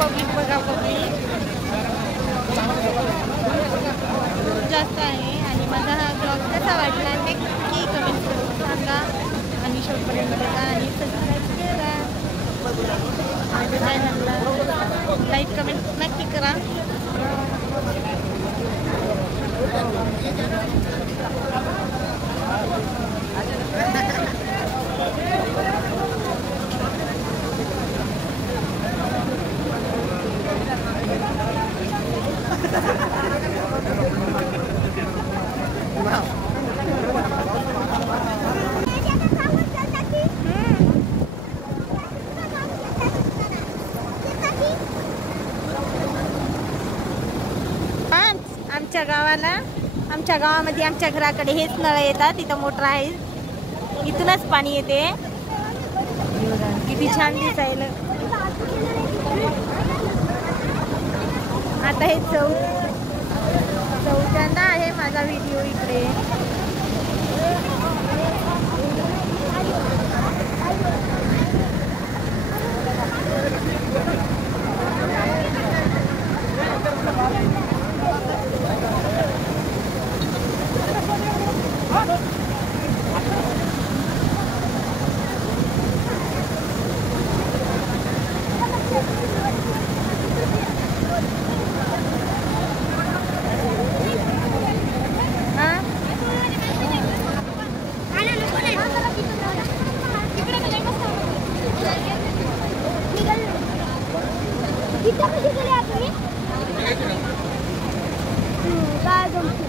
Public बघा, public जास्त आहे. आणि माझा हा ब्लॉग कसा वाटला नक्की कमेंट करून सांगा. आणि शेवटपर्यंत बघा आणि सबस्क्राईब करा. माझ्या चॅनलला लाईक कमेंट नक्की करा. आमच्या गावामध्ये आमच्या घराकडे हेच नळ येतात. तिथं मोटर आहे, इथूनच पाणी येते. किती छान दिसायला. आता हे चौथ्यांदा आहे माझा व्हिडिओ इकडे.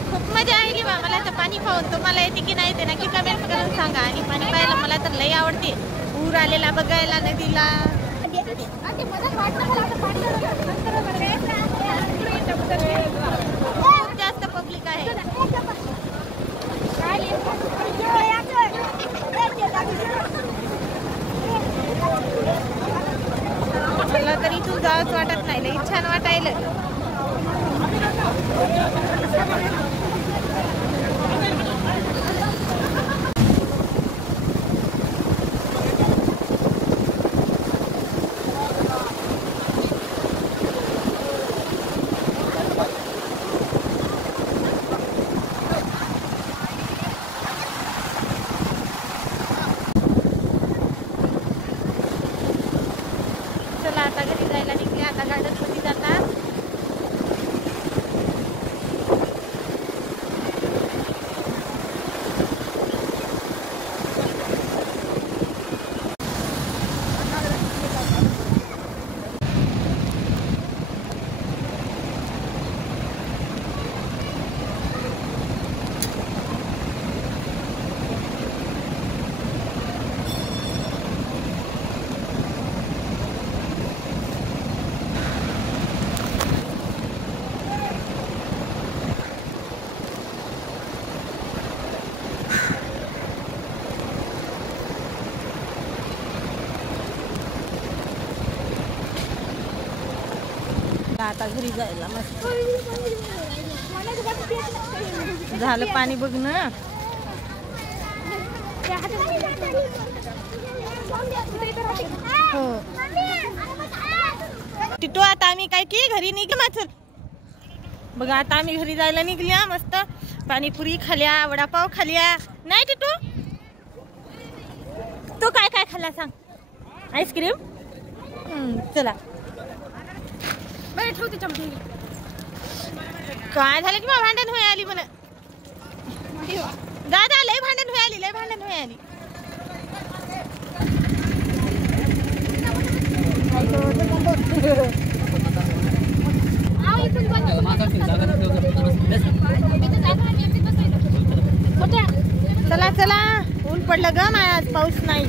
खूप मजा आली बा मला तर पाणी पाहून. तुम्हाला येते की नाही ते नक्की कमेंट करून सांगा. आणि पाणी पाहायला मला तर लई आवडते. पूर आलेला बघायला नदीला. खूप जास्त पब्लिक आहे. मला तरी इथून जावंच वाटत नाही. लई छान वाटायला. चला आता घरी जायला निघले. आता गार्डन मध्ये जातात. आता घरी जायला मस्त झालं. पाणी बघ ना. हो टिटू आता आम्ही काय की घरी निघले. माचल बघा आता आम्ही घरी जायला निघल्या. मस्त पाणीपुरी खाल्या, वडापाव खाल्या. नाही टिटू तू काय काय खाल्ला सांग. आईस्क्रीम. चला काय झालं की भांडण होय आली मला. दादा लय भांडण होय आली, लय भांडण होय आली. चला चला ऊन पडलं ग. आज पाऊस नाही.